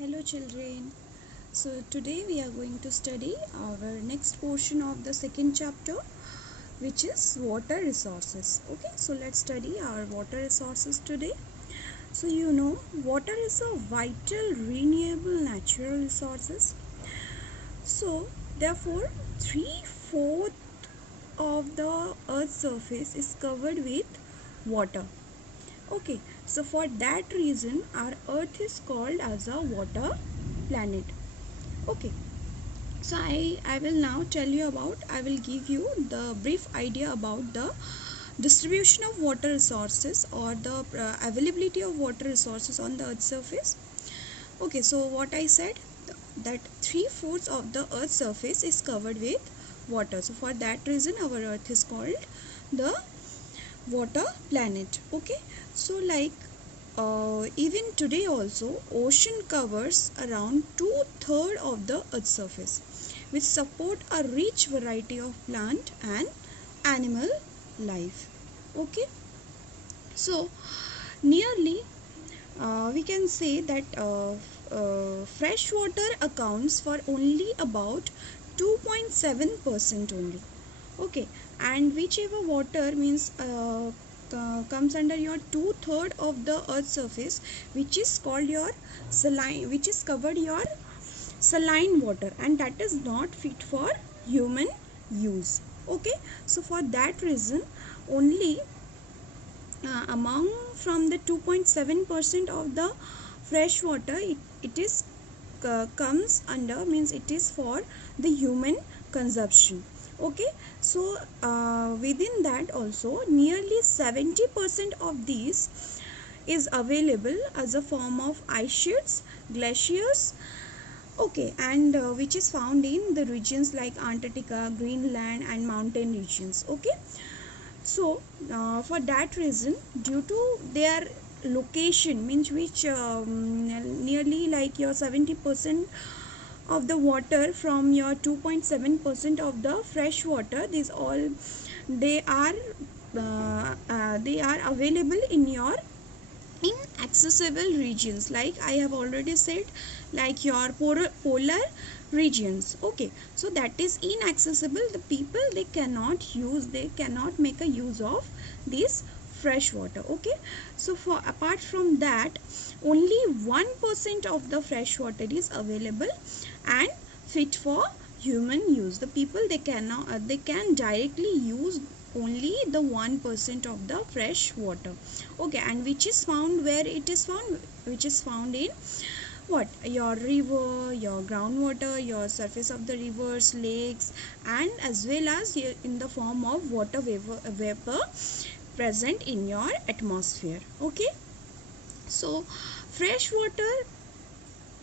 Hello children. So today we are going to study our next portion of the second chapter, which is water resources. Okay, so let's study our water resources today. So water is a vital renewable natural resources. So therefore 3/4 of the earth's surface is covered with water. Okay, so for that reason our earth is called as a water planet. Okay, so I will now tell you about, I will give you the brief idea about the distribution of water resources or the availability of water resources on the earth's surface. Okay, so what I said, that 3/4 of the earth's surface is covered with water. So for that reason our earth is called the water planet. Okay, so even today also ocean covers around 2/3 of the earth's surface, which support a rich variety of plant and animal life. Okay, so nearly we can say that fresh water accounts for only about 2.7% only. Okay, and whichever water means comes under your 2/3 of the earth's surface, which is called your saline, which is covered your saline water, and that is not fit for human use. Okay, so for that reason only among from the 2.7% of the fresh water, it is comes under, means it is for the human consumption. Okay, so within that also nearly 70% of these is available as a form of ice sheets, glaciers. Okay, and which is found in the regions like Antarctica, Greenland and mountain regions. Okay, so for that reason, due to their location, means which nearly like your 70% of the water from your 2.7% of the fresh water, these all they are available in your inaccessible regions, like I have already said, like your polar regions. Okay, so that is inaccessible, the people they cannot make a use of this fresh water. Okay, so for apart from that, only 1% of the fresh water is available and fit for human use. The people they cannot they can directly use only the 1% of the fresh water. Okay, and which is found where it is found, which is found in what, your river, your groundwater, your surface of the rivers, lakes, and as well as in the form of water vapor present in your atmosphere. Okay, so fresh water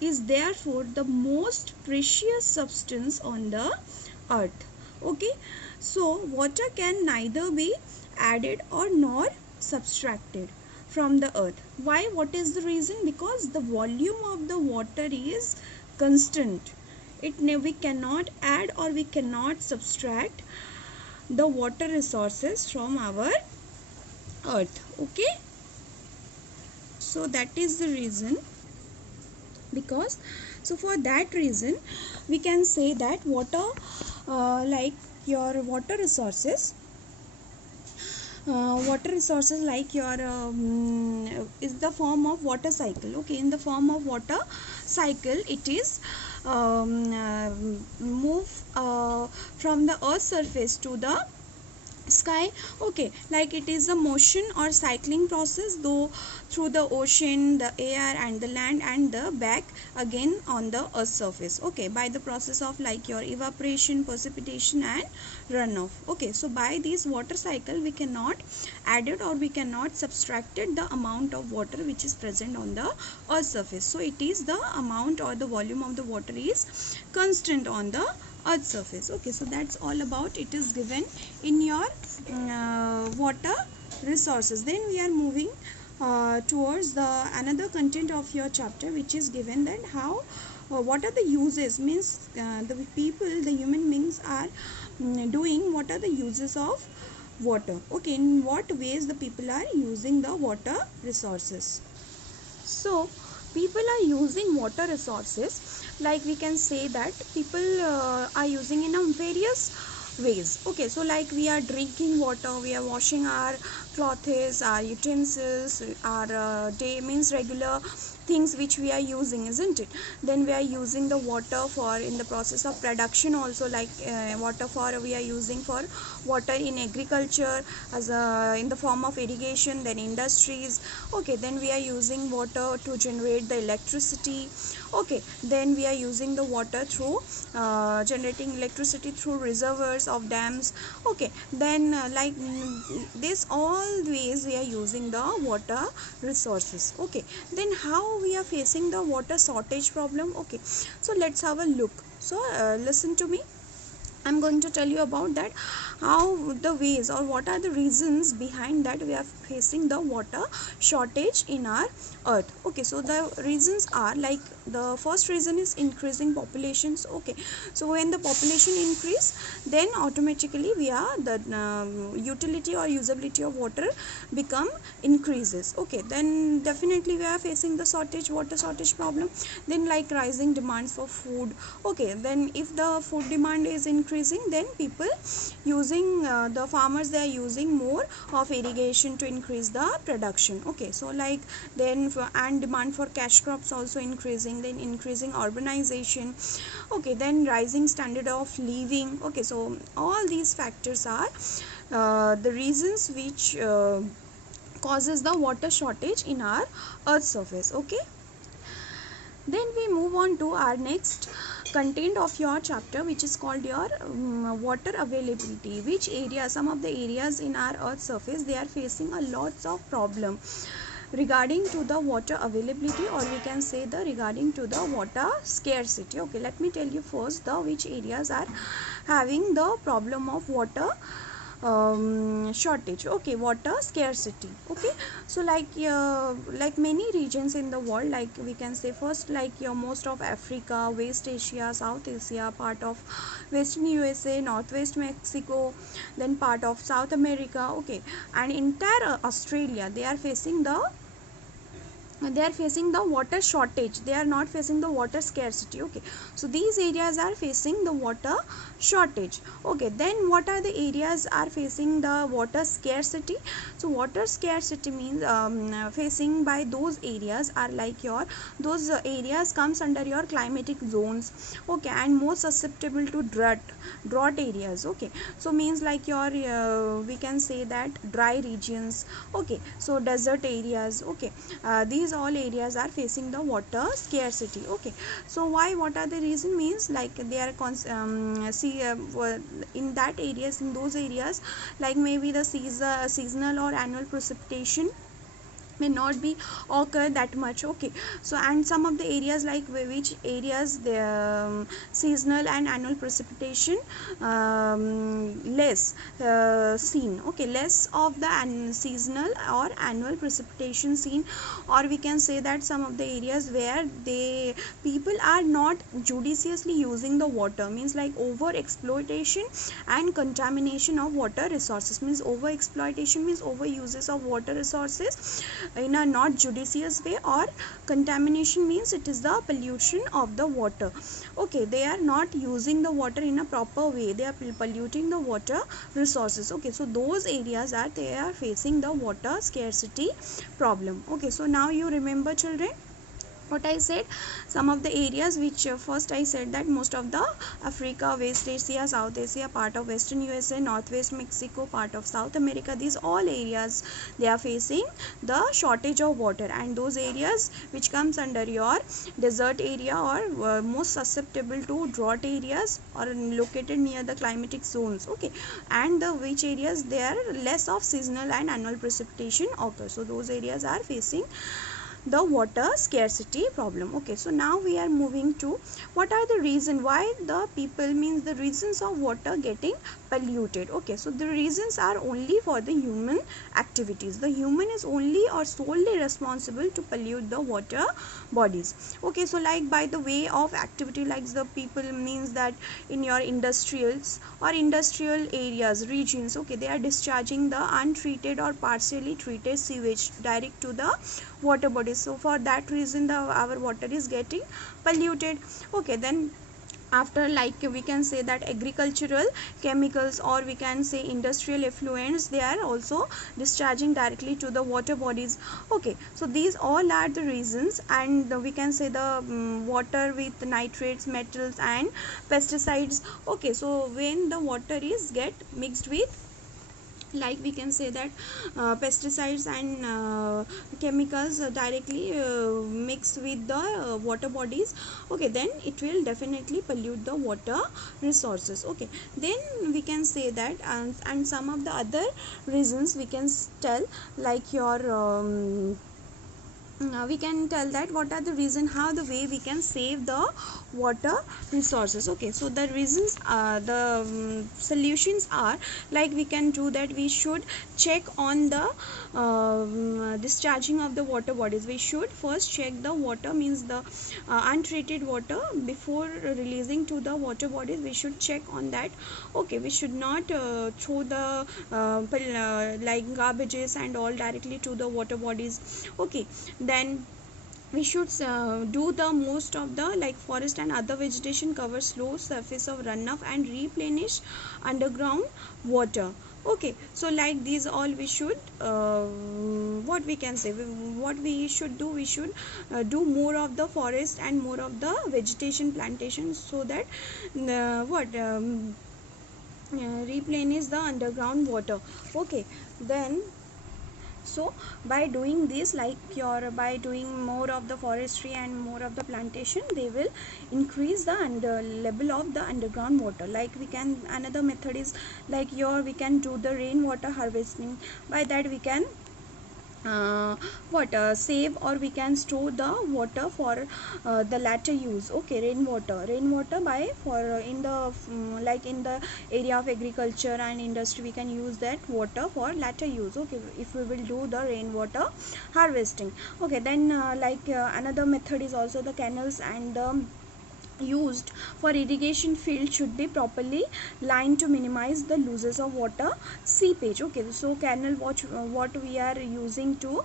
is therefore the most precious substance on the earth. Okay, so water can neither be added or nor subtracted from the earth. Why? What is the reason? Because the volume of the water is constant. We cannot add or we cannot subtract the water resources from our earth. Okay, so that is the reason. Because so for that reason we can say that water, like your water resources like your is the form of water cycle. Okay, in the form of water cycle, it is move from the earth's surface to the sky. Okay, like it is a motion or cycling process, though through the ocean, the air and the land, and the back again on the earth's surface. Okay, by the process of like your evaporation, precipitation and runoff. Okay, so by this water cycle we cannot add it or we cannot subtract it the amount of water which is present on the earth's surface. So it is the amount or the volume of the water is constant on the earth's surface. Okay, so that's all about it is given in your water resources. Then we are moving towards the another content of your chapter, which is given that how what are the uses, means the people, the human beings are doing, what are the uses of water. Okay, in what ways the people are using the water resources. So people are using water resources, like we can say that people are using in a various ways. Okay, so like we are drinking water, we are washing our clothes, our utensils, our day means regular things which we are using, isn't it? Then we are using the water for in the process of production also, like water for we are using for water in agriculture as in the form of irrigation, then industries. Okay, then we are using water to generate the electricity. Okay, then we are using the water through generating electricity through reservoirs of dams. Okay, then this all ways we are using the water resources. Okay, then how we are facing the water shortage problem? Okay, so let's have a look. So listen to me, I'm going to tell you about that, how the ways or what are the reasons behind that we are facing the water shortage in our earth. Okay, so the reasons are like, the first reason is increasing populations. Okay, so when the population increase, then automatically we are the utility or usability of water become increases. Okay, then definitely we are facing the water shortage problem. Then like rising demands for food. Okay, then if the food demand is increasing, then people using the farmers, they are using more of irrigation to increase the production. Okay, so like then and demand for cash crops also increasing, then increasing urbanization. Okay, then rising standard of living. Okay, so all these factors are the reasons which causes the water shortage in our earth surface. Okay, then we move on to our next content of your chapter, which is called your water availability. Which area, some of the areas in our earth surface, they are facing a lots of problem regarding to the water availability, or we can say the regarding to the water scarcity. Okay, let me tell you first the which areas are having the problem of water shortage. Okay, water scarcity. Okay, so like many regions in the world, like we can say first like your most of Africa, West Asia, South Asia, part of Western USA, Northwest Mexico, then part of South America. Okay, and entire Australia, they are facing the water shortage, they are not facing the water scarcity. Okay, so these areas are facing the water shortage. Okay, then what are the areas are facing the water scarcity? So water scarcity means facing by those areas are like your those areas comes under your climatic zones. Okay, and more susceptible to drought areas. Okay, so means like your we can say that dry regions. Okay, so desert areas. Okay, these all areas are facing the water scarcity. Okay, so why, what are the reason? Means like they are in that areas, in those areas, like maybe the seasonal or annual precipitation may not be occur that much. Okay, so and some of the areas like which areas the seasonal and annual precipitation less seen. Okay, less of the seasonal or annual precipitation seen, or we can say that some of the areas where they people are not judiciously using the water, means like over exploitation and contamination of water resources. Means over exploitation means over uses of water resources in a not judicious way, or contamination means it is the pollution of the water. Okay, they are not using the water in a proper way, they are polluting the water resources. Okay, so those areas are they are facing the water scarcity problem. Okay, so now you remember children what I said, some of the areas which first I said that most of the Africa, West Asia, South Asia, part of Western USA, Northwest Mexico, part of South America, these all areas they are facing the shortage of water, and those areas which comes under your desert area or most susceptible to drought areas or located near the climatic zones. Okay, and the which areas there less of seasonal and annual precipitation occurs, so those areas are facing the water scarcity problem. Okay, so now we are moving to what are the reason why the people, means the reasons of water getting polluted. Okay, so the reasons are only for the human activities. The human is only or solely responsible to pollute the water bodies. Okay, so like by the way of activity, like the people means that in your industrials or industrial areas, regions, okay, they are discharging the untreated or partially treated sewage direct to the water bodies. So for that reason our water is getting polluted. Okay, then after, like we can say that agricultural chemicals or we can say industrial effluents, they are also discharging directly to the water bodies. Okay, so these all are the reasons. And we can say the water with nitrates, metals and pesticides. Okay, so when the water is get mixed with, like we can say that pesticides and chemicals directly mixed with the water bodies, okay, then it will definitely pollute the water resources. Okay, then we can say that and some of the other reasons we can tell, like your we can tell that what are the reason, how the way we can save the water resources. Okay, so the reasons the solutions are, like we can do that, we should check on the discharging of the water bodies. We should first check the water, means the untreated water, before releasing to the water bodies. We should check on that. Okay, we should not throw the like garbages and all directly to the water bodies. Okay, then we should do the most of the, like forest and other vegetation cover slow surface of runoff and replenish underground water. Okay, so like these all we should what we can say, what we should do, we should do more of the forest and more of the vegetation plantations, so that replenish the underground water. Okay, then so by doing this, like your by doing more of the forestry and more of the plantation, they will increase the level of the underground water. Like we can, another method is like your, we can do the rainwater harvesting. By that we can save, or we can store the water for the latter use. Okay, rainwater by for in the like in the area of agriculture and industry, we can use that water for latter use. Okay, if we will do the rainwater harvesting. Okay, then another method is also the canals and the used for irrigation field should be properly lined to minimize the losses of water seepage. Okay, so canal what we are using to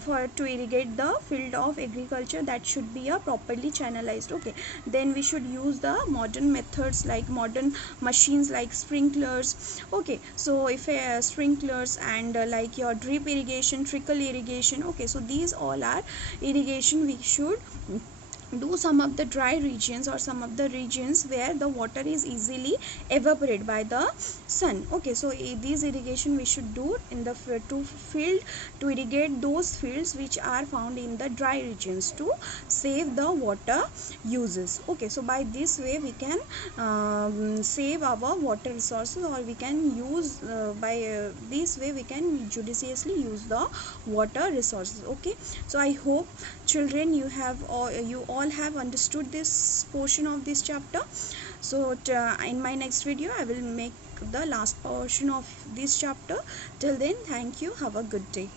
for to irrigate the field of agriculture, that should be properly channelized. Okay, then we should use the modern methods, like modern machines like sprinklers. Okay, so if sprinklers and like your drip irrigation, trickle irrigation. Okay, so these all are irrigation we should do some of the dry regions or some of the regions where the water is easily evaporated by the sun. Okay, so these irrigation we should do in the field to irrigate those fields which are found in the dry regions to save the water uses. Okay, so by this way we can save our water resources, or we can use by this way we can judiciously use the water resources. Okay, so I hope children you all have understood this portion of this chapter. So in my next video I will make the last portion of this chapter. Till then, thank you, have a good day.